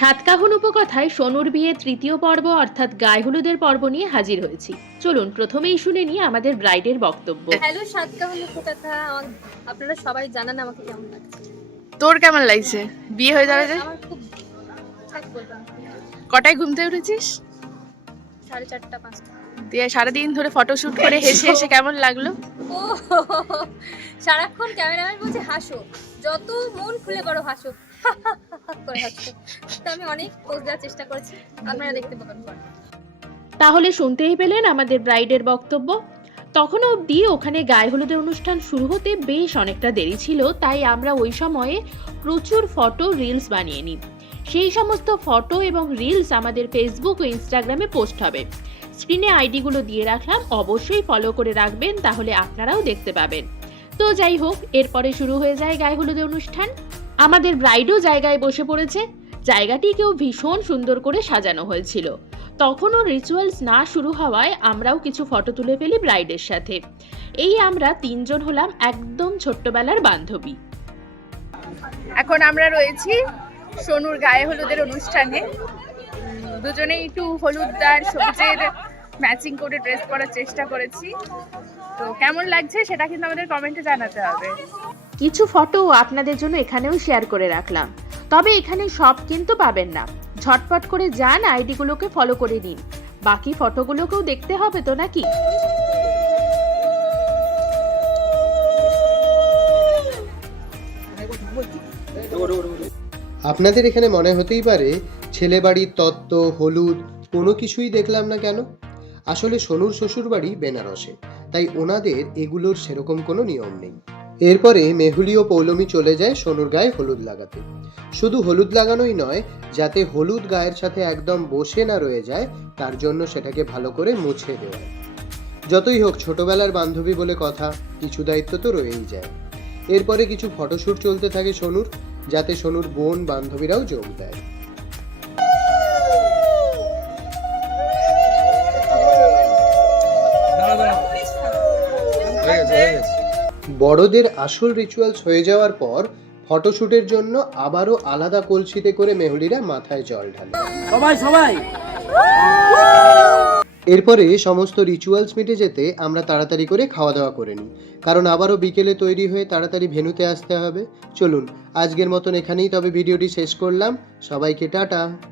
সাতকাহন উপকথায় সোনুর বিয়ে তৃতীয় পর্ব অর্থাৎ গায়ে হলুদের পর্ব নিয়ে হাজির হয়েছি। চলুন প্রথমেই শুনে নিই আমাদের ব্রাইডের বক্তব্য। হ্যালো সাতকাহন উপকথা, আপনারা সবাই জানান আমাকে কেমন লাগছে। তোর কেমন লাগছে বিয়ে হয়ে যাবে যে? আমার খুব ঠিক বললাম, কটায় ঘুমতে উঠেছিস? 4:30 5টা। দিয়ে সারাদিন ধরে ফটোশুট করে হেসে হেসে কেমন লাগলো? ও সারাক্ষণ ক্যামেরাম্যান বলছে হাসো, যত মন খুলে করো হাসো করে হাসো। তো আমি অনেক পোজ দেওয়ার চেষ্টা করেছি, আপনারা দেখতে পাবেন পরে। তাহলে শুনতেই পেলেন আমাদের ব্রাইডের বক্তব্য। তখন অবধি ওখানে গায়ে হলুদের অনুষ্ঠান শুরু হতে বেশ অনেকটা দেরি ছিল, তাই আমরা ওই সময়ে প্রচুর ফটো রিলস বানিয়ে নিই। সেই সমস্ত ফটো এবং রিলস আমাদের ফেসবুক ও ইনস্টাগ্রামে পোস্ট হবে। স্ক্রিনে আইডিগুলো দিয়ে রাখলাম, অবশ্যই ফলো করে রাখবেন, তাহলে আপনারাও দেখতে পাবেন। তো যাই হোক, এরপরে শুরু হয়ে যায় গায়ে হলুদের অনুষ্ঠান। আমাদের ব্রাইডও জায়গায় বসে পড়েছে। জায়গাটিকেও ভীষণ সুন্দর করে সাজানো হয়েছিল। তখনও রিচুয়ালস না শুরু হওয়ায় আমরাও কিছু ফটো তুলে ফেলি ব্রাইডের সাথে। এই আমরা তিনজন হলাম একদম ছোট্টবেলার বান্ধবী। এখন আমরা রয়েছি সোনুর গায়ে হলুদের অনুষ্ঠানে। দুজনেই একটু হলুদ আর সবুজের ম্যাচিং করে ড্রেস পরার চেষ্টা করেছি। তো কেমন লাগছে সেটা কিন্তু আমাদের কমেন্টে জানাতে হবে। কিছু ফটো আপনাদের জন্য এখানেও শেয়ার করে রাখলাম, তবে এখানে সব কিন্তু পাবেন না। ঝটপট করে যান, আইডিগুলোকে ফলো করে নিন। বাকি ফটোগুলোকেও দেখতে হবে তো নাকি? আপনাদের এখানে মনে হতেই পারে ছেলে বাড়ির তত্ত্ব হলুদ কোনো কিছুই দেখলাম না কেন। আসলে সোনুর শ্বশুর বাড়ি বেনারসে, তাই ওনাদের এগুলোর সেরকম কোনো নিয়ম নেই। এরপরে মেহুলি ও পৌলমী চলে যায় সোনুর গায়ে হলুদ লাগাতে। শুধু হলুদ লাগানোই নয়, যাতে হলুদ গায়ের সাথে একদম বসে না রয়ে যায় তার জন্য সেটাকে ভালো করে মুছে দেওয়া। যতই হোক ছোটবেলার বান্ধবী বলে কথা, কিছু দায়িত্ব তো রয়েই যায়। এরপরে কিছু ফটোশ্যুট চলতে থাকে সোনুর, যাতে সোনুর বোন বান্ধবীরাও যোগ দেয়। বড়দের আসল রিচুয়ালস হয়ে যাওয়ার পর ফটোশ্যুটের জন্য আবারও আলাদা কলসিতে করে মেহুলিরা মাথায় জল ঢালে। সবাই এরপরে সমস্ত রিচুয়ালস মিটে যেতে আমরা তাড়াতাড়ি করে খাওয়া দাওয়া করে নিই, কারণ আবারও বিকেলে তৈরি হয়ে তাড়াতাড়ি ভেন্যুতে আসতে হবে। চলুন আজকের মতন এখানেই তবে ভিডিওটি শেষ করলাম। সবাইকে টাটা।